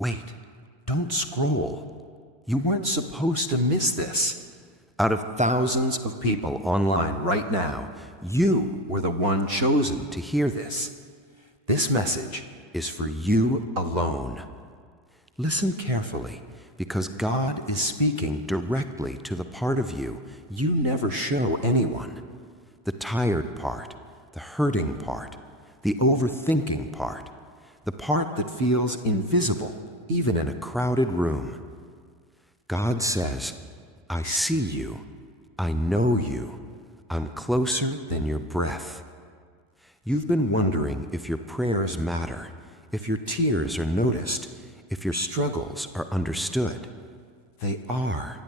Wait, don't scroll. You weren't supposed to miss this. Out of thousands of people online right now, you were the one chosen to hear this. This message is for you alone. Listen carefully, because God is speaking directly to the part of you you never show anyone. The tired part, the hurting part, the overthinking part, the part that feels invisible even in a crowded room. God says, I see you, I know you, I'm closer than your breath. You've been wondering if your prayers matter, if your tears are noticed, if your struggles are understood. They are.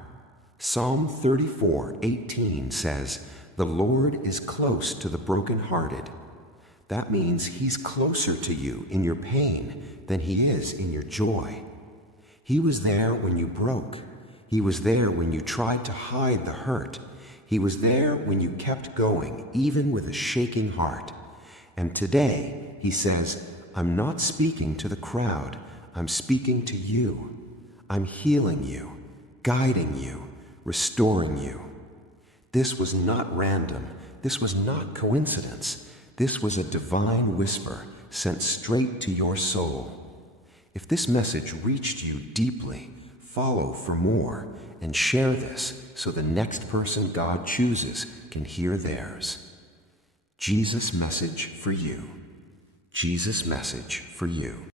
Psalm 34:18 says, the Lord is close to the brokenhearted. That means He's closer to you in your pain than He is in your joy. He was there when you broke. He was there when you tried to hide the hurt. He was there when you kept going, even with a shaking heart. And today, He says, I'm not speaking to the crowd. I'm speaking to you. I'm healing you, guiding you, restoring you. This was not random. This was not coincidence. This was a divine whisper sent straight to your soul. If this message reached you deeply, follow for more and share this so the next person God chooses can hear theirs. Jesus' message for you. Jesus' message for you.